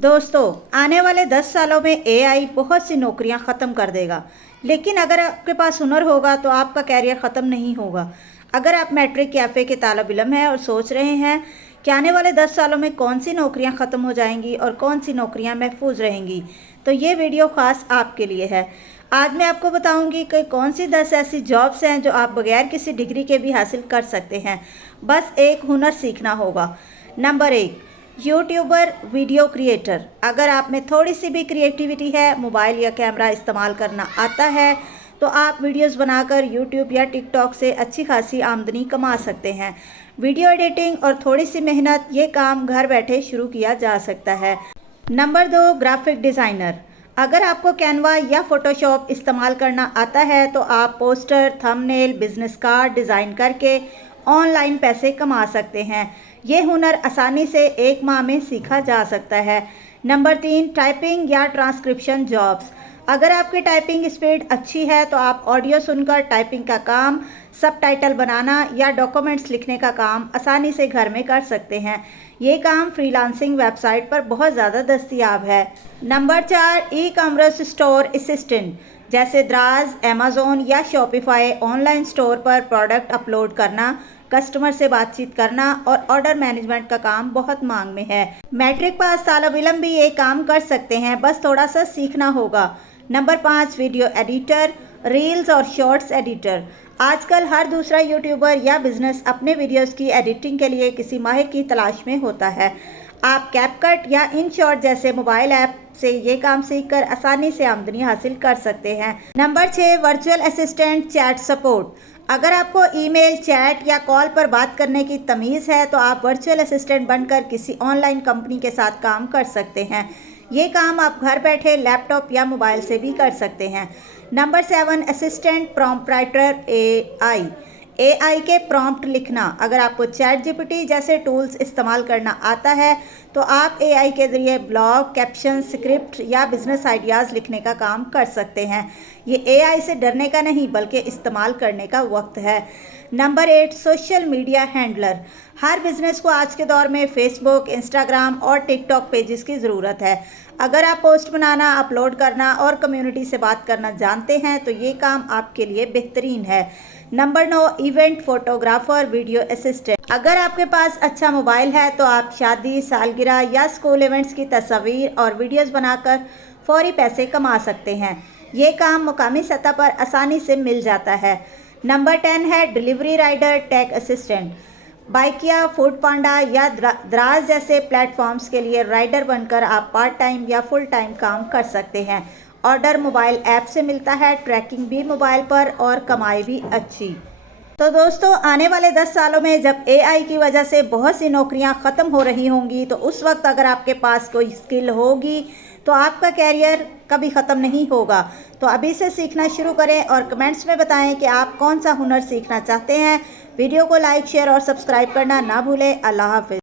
दोस्तों, आने वाले 10 सालों में एआई बहुत सी नौकरियां ख़त्म कर देगा। लेकिन अगर आपके पास हुनर होगा तो आपका कैरियर ख़त्म नहीं होगा। अगर आप मैट्रिक या एफए के तालिब इल्म हैं और सोच रहे हैं कि आने वाले 10 सालों में कौन सी नौकरियां ख़त्म हो जाएंगी और कौन सी नौकरियां महफूज रहेंगी, तो ये वीडियो ख़ास आपके लिए है। आज मैं आपको बताऊंगी कि कौन सी 10 ऐसी जॉब्स हैं जो आप बगैर किसी डिग्री के भी हासिल कर सकते हैं। बस एक हुनर सीखना होगा। Number 1, YouTuber, video creator. अगर आप में थोड़ी सी भी क्रिएटिविटी है, मोबाइल या कैमरा इस्तेमाल करना आता है, तो आप वीडियोस बनाकर यूट्यूब या टिकटॉक से अच्छी खासी आमदनी कमा सकते हैं। वीडियो एडिटिंग और थोड़ी सी मेहनत, ये काम घर बैठे शुरू किया जा सकता है। Number 2, graphic designer. अगर आपको कैनवा या फोटोशॉप इस्तेमाल करना आता है तो आप poster, thumbnail, business card design करके ऑनलाइन पैसे कमा सकते हैं। ये हुनर आसानी से 1 माह में सीखा जा सकता है। नंबर 3, टाइपिंग या ट्रांसक्रिप्शन जॉब्स। अगर आपकी टाइपिंग स्पीड अच्छी है तो आप ऑडियो सुनकर टाइपिंग का काम, सबटाइटल बनाना या डॉक्यूमेंट्स लिखने का काम आसानी से घर में कर सकते हैं। ये काम फ्रीलांसिंग वेबसाइट पर बहुत ज़्यादा दस्तयाब है। Number 4, e commerce store assistant. जैसे द्राज, अमेज़न या शॉपिफाई ऑनलाइन स्टोर पर प्रोडक्ट अपलोड करना, कस्टमर से बातचीत करना और ऑर्डर मैनेजमेंट का काम बहुत मांग में है। मैट्रिक पास तालिब इल्म भी ये काम कर सकते हैं, बस थोड़ा सा सीखना होगा। नंबर 5, वीडियो एडिटर, रील्स और शॉर्ट्स एडिटर। आजकल हर दूसरा यूट्यूबर या बिजनेस अपने वीडियोस की एडिटिंग के लिए किसी माहिर की तलाश में होता है। आप कैपकट या InShot जैसे मोबाइल ऐप से ये काम सीखकर आसानी से आमदनी हासिल कर सकते हैं। Number 6, virtual assistant, chat support. अगर आपको ईमेल, चैट या कॉल पर बात करने की तमीज़ है तो आप वर्चुअल असिस्टेंट बनकर किसी ऑनलाइन कंपनी के साथ काम कर सकते हैं। ये काम आप घर बैठे लैपटॉप या मोबाइल से भी कर सकते हैं। Number 7, assistant prompt writer, AI के प्रॉम्प्ट लिखना। अगर आपको चैट जीपीटी जैसे टूल्स इस्तेमाल करना आता है तो आप एआई के ज़रिए ब्लॉग, कैप्शन, स्क्रिप्ट या बिजनेस आइडियाज़ लिखने का काम कर सकते हैं। ये एआई से डरने का नहीं बल्कि इस्तेमाल करने का वक्त है। Number 8, social media handler. हर बिजनेस को आज के दौर में फेसबुक, इंस्टाग्राम और टिकटॉक पेजेस की ज़रूरत है। अगर आप पोस्ट बनाना, अपलोड करना और कम्युनिटी से बात करना जानते हैं तो ये काम आपके लिए बेहतरीन है। Number 9, event photographer, video assistant. अगर आपके पास अच्छा मोबाइल है तो आप शादी, सालगिरह या स्कूल इवेंट्स की तस्वीर और वीडियोस बनाकर फौरी पैसे कमा सकते हैं। ये काम मुकामी सतह पर आसानी से मिल जाता है। नंबर 10 है delivery rider, tech assistant. Bykea, Foodpanda या द्राज जैसे प्लेटफॉर्म्स के लिए राइडर बनकर आप पार्ट टाइम या फुल टाइम काम कर सकते हैं। ऑर्डर मोबाइल ऐप से मिलता है, ट्रैकिंग भी मोबाइल पर और कमाई भी अच्छी। तो दोस्तों, आने वाले 10 सालों में जब एआई की वजह से बहुत सी नौकरियां ख़त्म हो रही होंगी तो उस वक्त अगर आपके पास कोई स्किल होगी तो आपका कैरियर कभी ख़त्म नहीं होगा। तो अभी से सीखना शुरू करें और कमेंट्स में बताएं कि आप कौन सा हुनर सीखना चाहते हैं। वीडियो को लाइक, शेयर और सब्सक्राइब करना ना भूलें। अल्लाह हाफ़िज़।